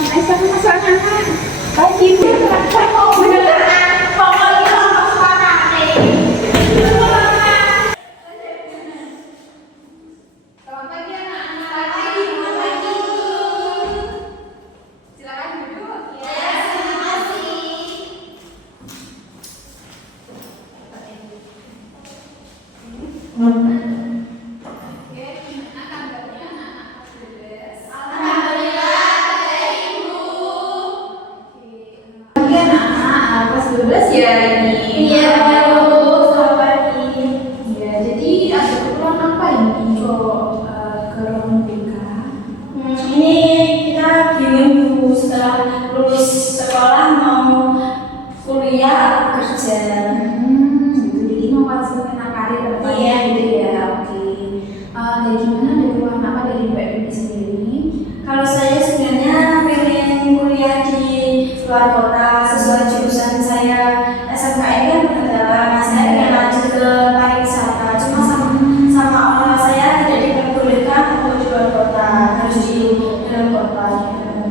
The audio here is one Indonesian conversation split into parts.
Naik sama masuk anak-anak. Pagi itu saya mau beneran. Pokoknya masuk anak nih. Selamat pagi anak-anak. Pagi, selamat pagi. Silakan duduk. Ya, terima kasih. Ya ini. Iya, halo, selamat pagi. Ya, jadi ada keperluan apa ini kok ke ruang BK? Ini kita bingung Bu, setelah lulus sekolah mau kuliah atau kerja. Gitu. Jadi mau masuk tentang karir depannya. Iya. Gitu ya. Oke. Dari gimana, dari keperluan apa dari Mbak Dewi sendiri? Kalau saya sebenarnya pengen kuliah di luar kota sesuai jurusan saya. SMKN kan perhotelan, saya pengen lanjut ke pariwisata. Cuma sama orang tua saya tidak diperbolehkan untuk di luar kota, harus di dalam kota.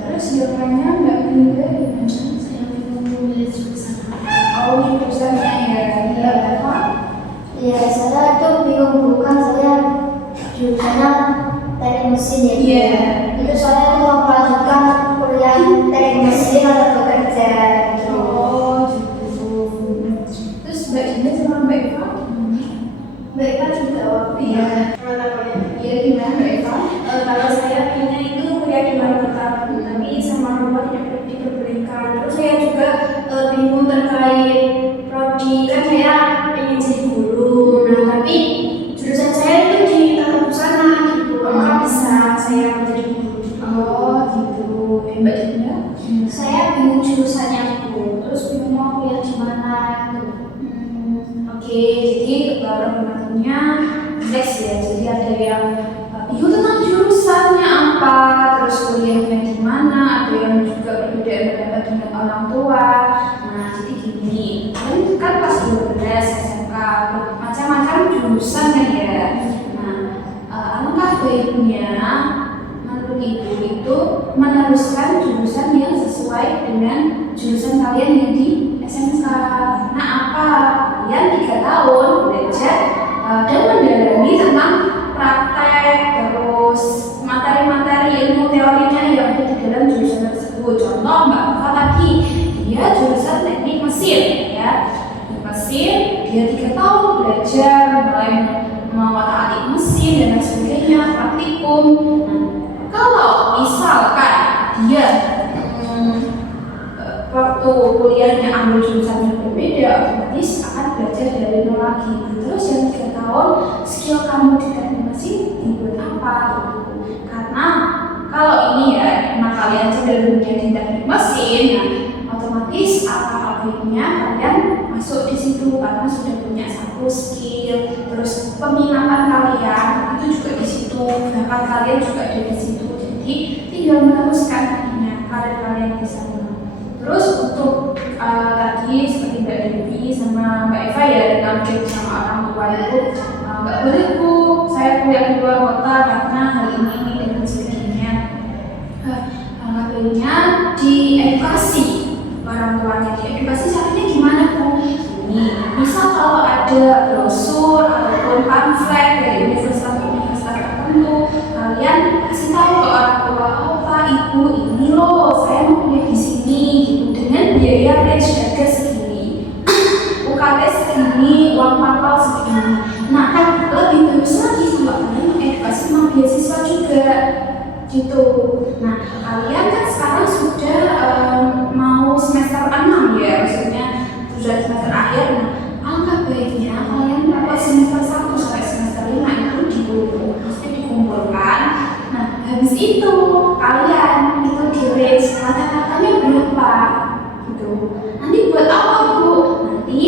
Terus jawabannya Mbak Linda gimana? Saya bingung milih jurusan apa. Oh, jurusannya ya. Iya, apa? Ya, saya tuh bingung, bukan saya jurusannya teknik mesin ya. Iya. Itu saya tuh mau melanjutkan kuliah teknik mesin atau bekerja gitu. Oh, gitu. Terus Mbak Dinda sama Mbak Eva? Mbak Eva juga waktu Iya. Iya, gimana Mbak Eva? kalau saya pinginnya itu kuliah di luar kota, tapi sama rumah tidak diperbolehkan. Terus saya juga bingung terkait prodi, kan saya pengen jadi guru. Nah, tapi jurusan saya itu di tata busana gitu. Apakah bisa saya menjadi guru? Oh, gitu. Mbak Dinda? Saya bingung jurusannya Bu, terus bingung mau kuliah di mana gitu. Oke, jadi pertanyaannya next ya. Jadi ada yang bingung tentang jurusannya apa, terus kuliahnya di mana, ada yang juga berbeda pendapat dengan orang tua. Nah, jadi gini, kan pas 12 SMK macam-macam jurusan kan ya. Nah, alangkah baiknya menurut ibu itu meneruskan jurusan yang sesuai dengan jurusan kalian yang di SMK. Nah, apa kalian 3 tahun belajar dan mendalami tentang praktek, terus materi-materi ilmu teorinya yang ada di dalam jurusan tersebut. Contoh Mbak Eva tadi, dia jurusan teknik mesin ya. Teknik mesin, dia 3 tahun belajar mulai mengotak-atik mesin dan lain sebagainya, praktikum. Nah, kalau misalkan dia waktu kuliahnya ambil jurusan yang berbeda, otomatis akan belajar dari nol lagi. Terus yang 3 tahun skill kamu di teknik mesin dibuat apa gitu. Karena kalau ini ya emang kalian cenderungnya di teknik mesin, nah otomatis apa-apanya kalian masuk di situ karena sudah punya satu skill. Terus peminatan kalian itu juga di situ, bakat kalian juga ada di situ. Jadi tinggal meneruskan karir kalian di sana. Terus untuk tadi seperti Mbak Dewi sama Mbak Eva ya dengan sama orang tua itu nggak boleh Bu, saya kuliah di luar kota karena hal ini dan sebagainya. Alhamdulillah diedukasi orang tuanya, diedukasi caranya gimana Bu? Ini misal kalau ada brosur ataupun pamflet dari universitas tertentu, kalian kasih tahu ke orang tua, oh Pak Ibu ini loh saya mau kuliah di sini gitu dengan biaya range harga segini, UKT segini, uang pangkal segini. Nah kan lebih bagus lagi kalau kalian mengedukasi sama beasiswa juga gitu. Nah kalian kan sekarang sudah mau semester 6 ya, maksudnya sudah semester akhir. Nah alangkah baiknya kalian dapat semester 1 sampai semester 5 itu dikumpulkan. Nah habis itu kalian itu di range kata-katanya berapa gitu. Nanti buat apa Bu? Nanti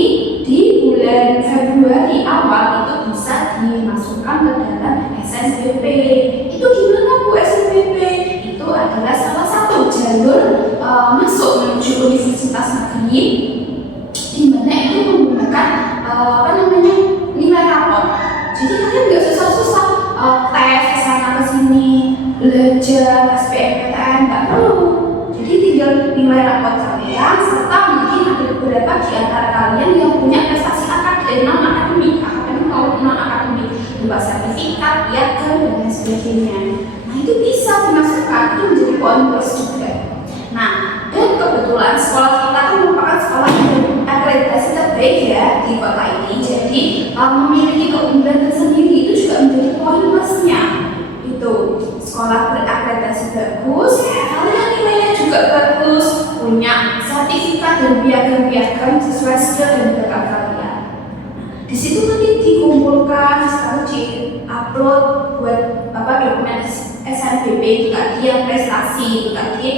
di bulan Februari awal itu bisa dimasukkan ke dalam SNBP. Itu gimana Bu SNBP? Itu adalah salah satu jalur masuk menuju universitas negeri di mana itu menggunakan nilai rapor. Jadi kalian nggak susah-susah tes kesana kesini, belajar SBMPTN, nggak perlu. tinggal nilai rapot kalian, serta mungkin ada beberapa di antara kalian yang punya prestasi akademik, non akademik berupa sertifikat, piagam, dan lain sebagainya. Nah itu bisa dimasukkan, itu menjadi poin plus juga. Nah, dan kebetulan sekolah kita kan merupakan sekolah yang akreditasi terbaik ya di kota ini. Jadi memiliki keunggulan tersendiri itu juga menjadi poin plusnya. Itu sekolah berakreditasi bagus, kalian nilainya juga bagus, punya sertifikat dan piagam-piagam sesuai skill dan bakat kalian. Di situ nanti dikumpulkan, lalu di-upload buat dokumen SNBP itu tadi yang prestasi itu tadi.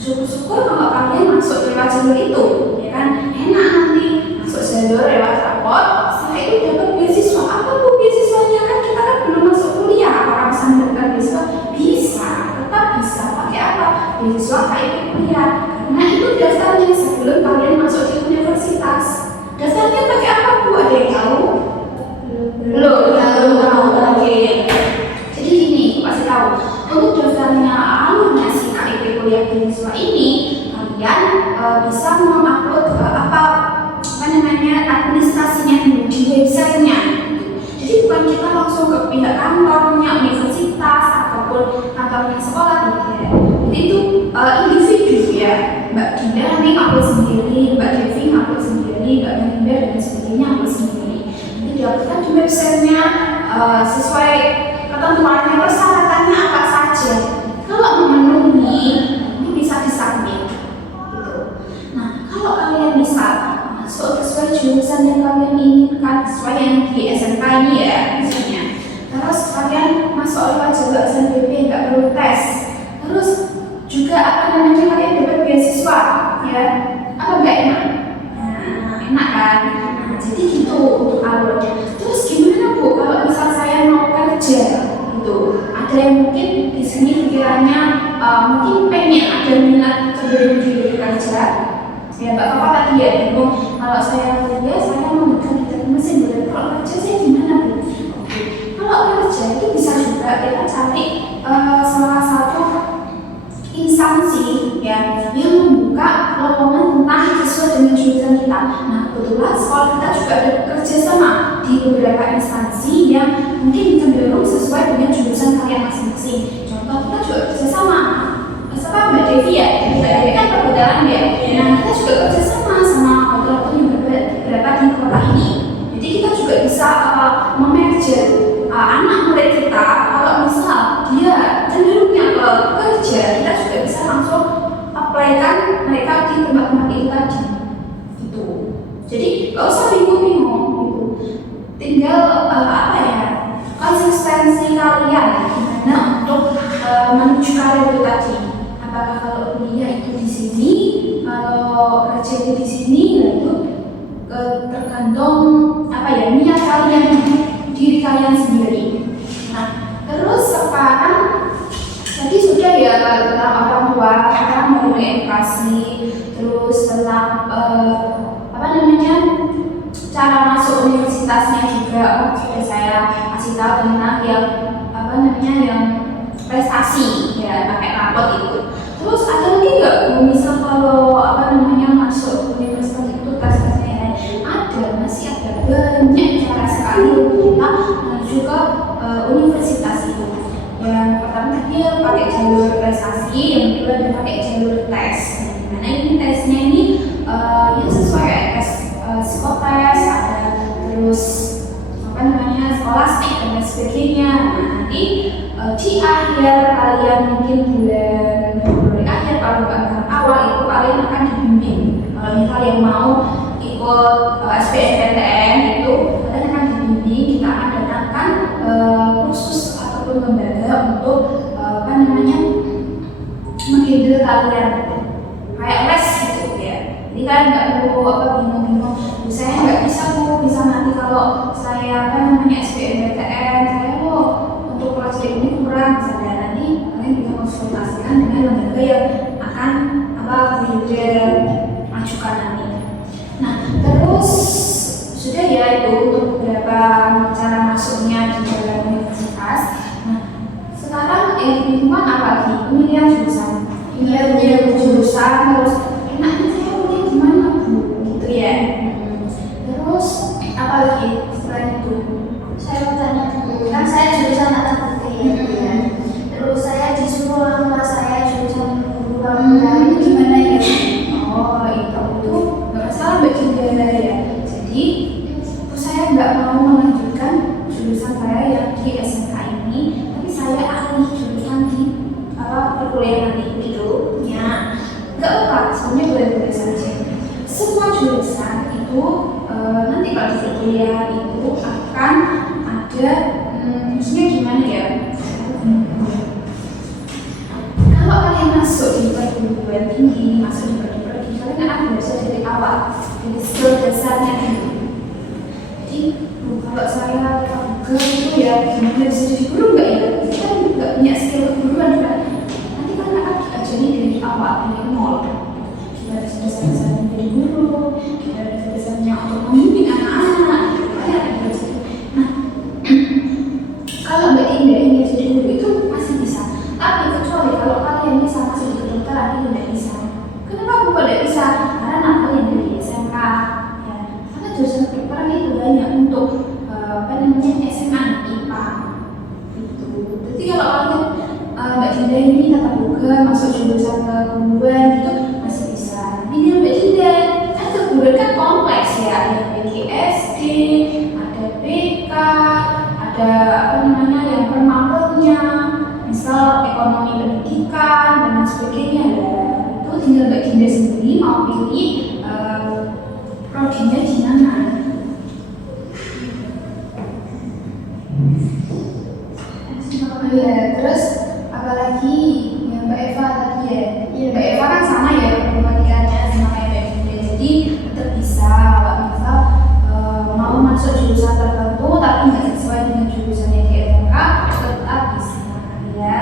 Syukur-syukur kalau kalian masuk lewat jalur itu, ya kan enak nanti masuk jalur lewat raport. Setelah itu dapat beasiswa. Apa bu beasiswanya? Kan kita kan belum masuk kuliah. Apakah bisa mendapatkan beasiswa? Bisa, tetap bisa. Pakai apa? Beasiswa KIP kuliah. Nah itu daftarnya sebelum kalian masuk di universitas. Daftarnya pakai apa bu? Ada yang tahu? Belum tahu. Oke. Jadi gini, aku kasih tahu. Untuk daftarnya alumni si KIP kuliah beasiswa ini, kalian bisa mengupload administrasinya di websitenya. Jadi bukan kita langsung ke pihak kantornya universitas ataupun kantornya sekolah tidak. Jadi itu individu ya. Mbak Dinda nanti upload sendiri, Mbak Devi upload sendiri, Mbak Dinda dan sebagainya upload sendiri. Nanti diuploadkan di websitenya sesuai ketentuannya, persyaratannya apa saja. Kalau memenuhi, ini bisa disubmit gitu. Nah, kalau kalian bisa masuk sesuai jurusan yang kalian inginkan, sesuai yang di SMK ini ya misalnya. Terus kalian masuk lewat jalur SNBP, nggak perlu tes. Terus juga kalian dapat beasiswa ya, apa nggak enak? Nah, enak kan? Nah, jadi gitu untuk alurnya. Terus gimana bu kalau misal saya mau kerja gitu? Ada yang mungkin di sini pikirannya mungkin pengen ada minat sebelum diri kerja. Ya Mbak Papa tadi ya bingung, kalau saya kuliah saya mau kerja mesin, kalau kerja saya gimana bu? Oke. Kalau kerja itu bisa juga kita cari salah satu instansi ya yang membuka lowongan tentang sesuai dengan jurusan kita. Nah kebetulan sekolah kita juga ada kerjasama di beberapa instansi yang mungkin cenderung sesuai dengan jurusan kalian masing-masing. Contoh kita juga kerjasama sama Mbak Devi ya, Mbak Devi kan perhotelan ya. Nah kita juga kerjasama sama hotel-hotel yang beberapa di kota ini. Jadi kita juga bisa memerger anak murid kita. Kalau misal dia cenderungnya ke kerja, kita juga bisa langsung apply-kan mereka di tempat-tempat itu tadi. Gitu. Jadi nggak usah bingung-bingung gitu. Tinggal konsistensi kalian gimana untuk menuju karir itu tadi. Apakah kalau kuliah itu di sini, kalau kerja itu di sini, itu tergantung niat kalian, diri kalian sendiri. Nah, terus sekarang tadi sudah ya tentang orang tua, sekarang mau edukasi, terus tentang cara masuk universitasnya juga sudah saya kasih tahu tentang yang prestasi ya pakai rapot itu. Terus ada lagi nggak misal kalau masuk universitas itu tes-tesnya ada, masih ada banyak cara sekali untuk kita menuju ke universitas itu. Yang pertama tadi pakai jalur prestasi, yang kedua ada pakai jalur tes. Dimana ini tesnya ini yang sesuai tes psikotes, ada terus skolastik dan lain sebagainya. Nah nanti di akhir kalian mungkin bulan Februari akhir kalau bukan awal itu kalian akan dibimbing. Kalau misal yang mau ikut SBMPTN itu kalian akan dibimbing, kita akan datangkan kursus ataupun lembaga untuk menghandle kalian kayak les gitu ya. Jadi kalian nggak perlu bingung-bingung. Saya nggak bisa nanti kalau saya SBMPTN saya untuk kelas D ini kurang, misalnya nanti kalian bisa konsultasikan dengan lembaga yang akan leader ajukan nanti. Nah terus sudah ya itu untuk beberapa cara masuknya di dalam universitas. Nah sekarang yang dibingungkan apa lagi? Pemilihan jurusan. Pemilihan jurusan jurusan, terus enaknya saya kuliah di mana Bu? Gitu ya. Terus apa lagi selain itu? Saya mau tanya dulu, kan saya jurusan anak putih ya. Terus saya disuruh orang tua saya jurusan guru bangunan. Itu gimana ya? Oh, itu tuh nggak masalah Mbak Cinta ya. Jadi saya nggak mau melanjutkan jurusan saya yang di SMK ini, tapi saya alih jurusan di perkuliahan itu. Ya, nggak apa-apa. Sebenarnya boleh-boleh saja. Semua jurusan itu nanti kalau di perkuliahan itu akan ada, maksudnya gimana ya? Kalau kalian masuk di perguruan tinggi, masuk di perguruan tinggi, kalian akan belajar dari awal, dari skill dasarnya dulu. Jadi kalau saya ke itu ya gimana bisa jadi guru nggak ya? Kita nggak punya skill keguruan kan? Nanti kan akan diajari dari awal, dari nol. Gimana dasar-dasarnya dari guru, gimana dasar-dasarnya untuk membimbing anak-anak, kalian akan belajar. Nah, kalau Mbak Indah ingin jadi guru itu masih bisa. Tapi kecuali kalau kalian bisa masuk di kedokteran itu tidak bisa. Kenapa aku tidak bisa? Karena aku yang dari SMK. Ya, karena jurusan kedokteran itu banyak untuk SMA IPA. Itu. Jadi kalau kalian Mbak Dinda ini tetap buka masuk jurusan keguruan itu masih bisa. Ini Mbak Dinda kan keguruan kan kompleks ya. Ada PGSD, ada BK, ada apa namanya yang permakulnya. Misal ekonomi pendidikan dan lain sebagainya ya. Itu tinggal Mbak Dinda sendiri mau pilih prodinya di mana. Ya, terus apalagi yang Mbak Eva tadi ya. Mbak Eva kan sama ya matematikanya sama kayak Mbak Dinda. Jadi tetap bisa kalau misal mau masuk jurusan tertentu tapi nggak sesuai dengan jurusannya di SMK tetap bisa. Ya,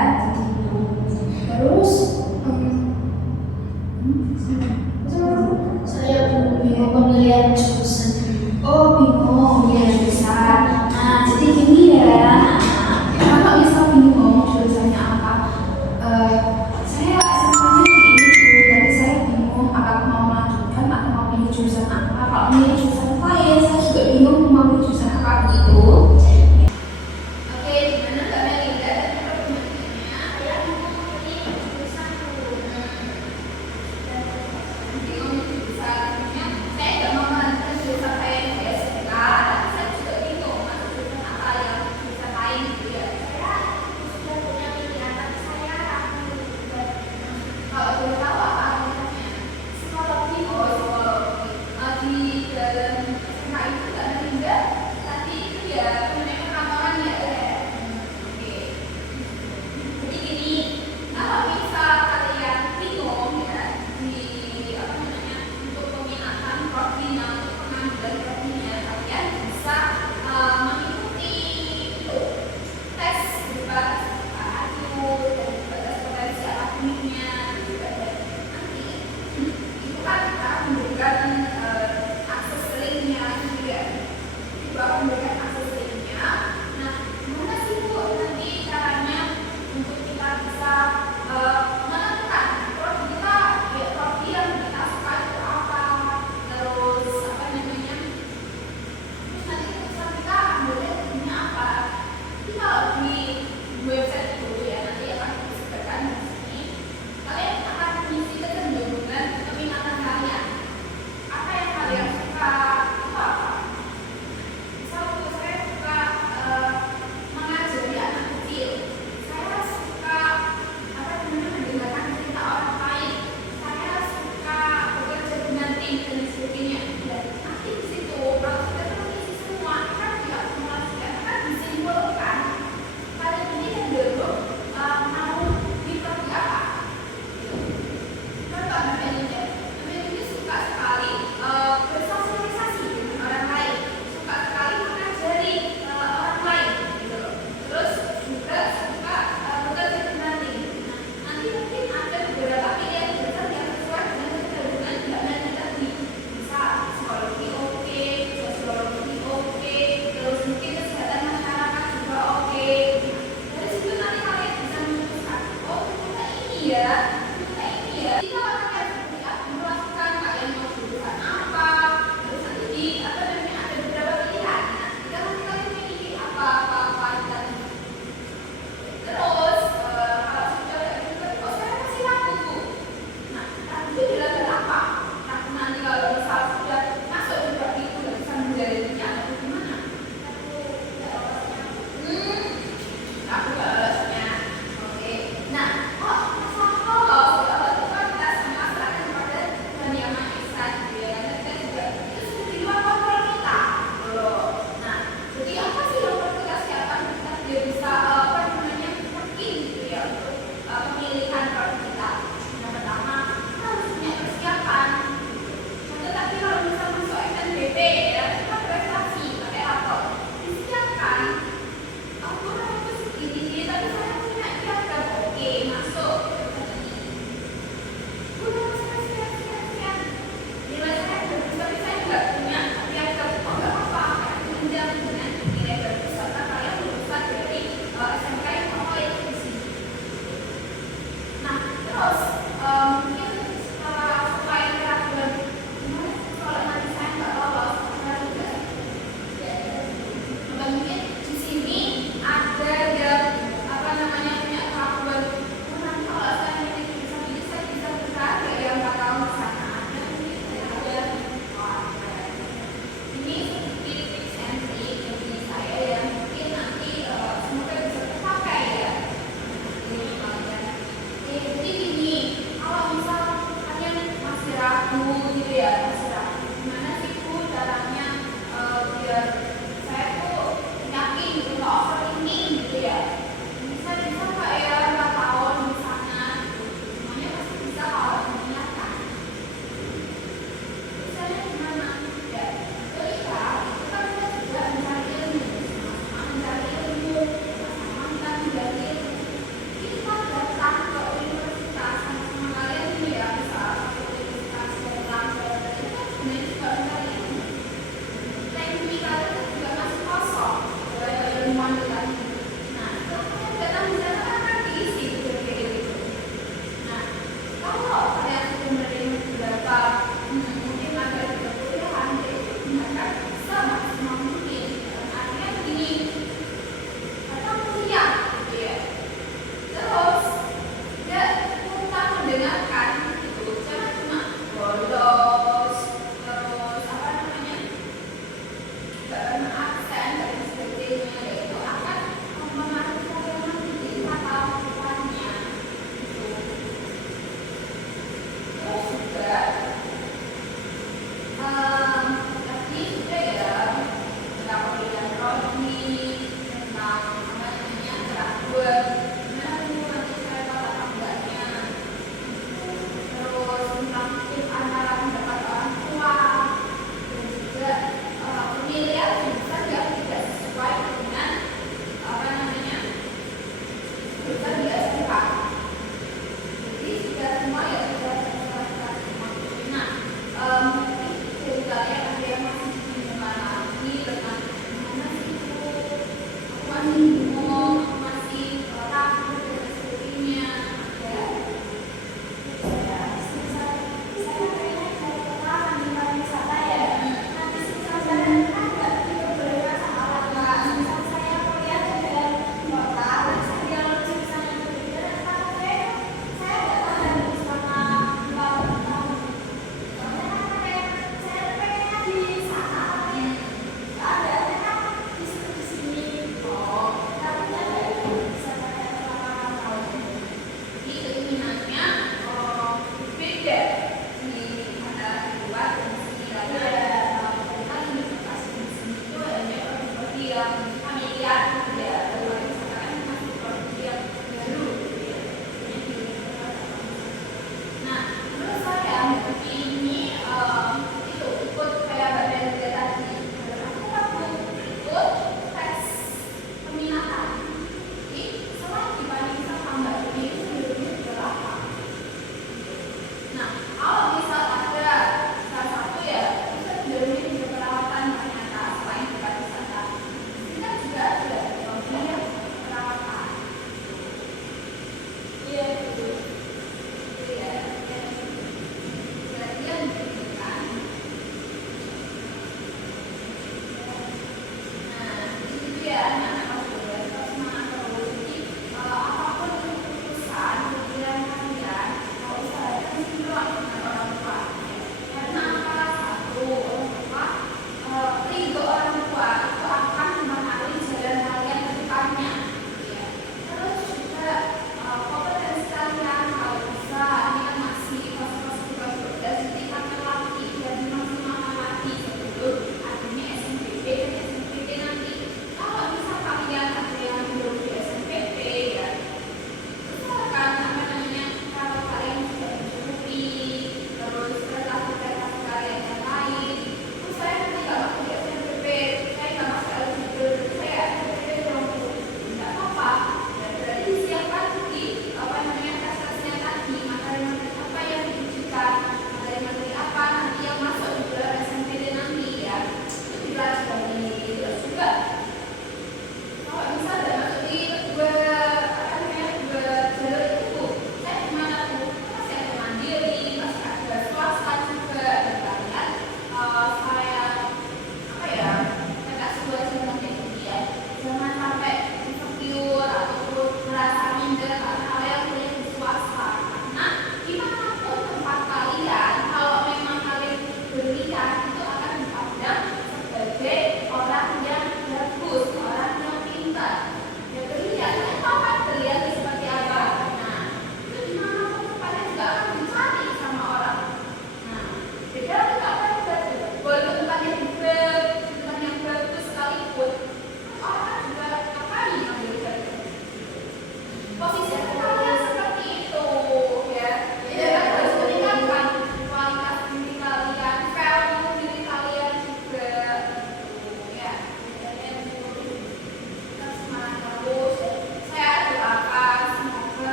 terus Saya bingung pemilihan jurusan. oh bingung ya jurusan. Nah jadi gini ya, kalau misal bingung jurusannya apa, saya SMK-nya ini tapi saya bingung apakah mau melanjutkan atau mau pilih jurusan apa. Kalau pilih jurusan lain saya juga bingung mau pilih jurusan apa gitu.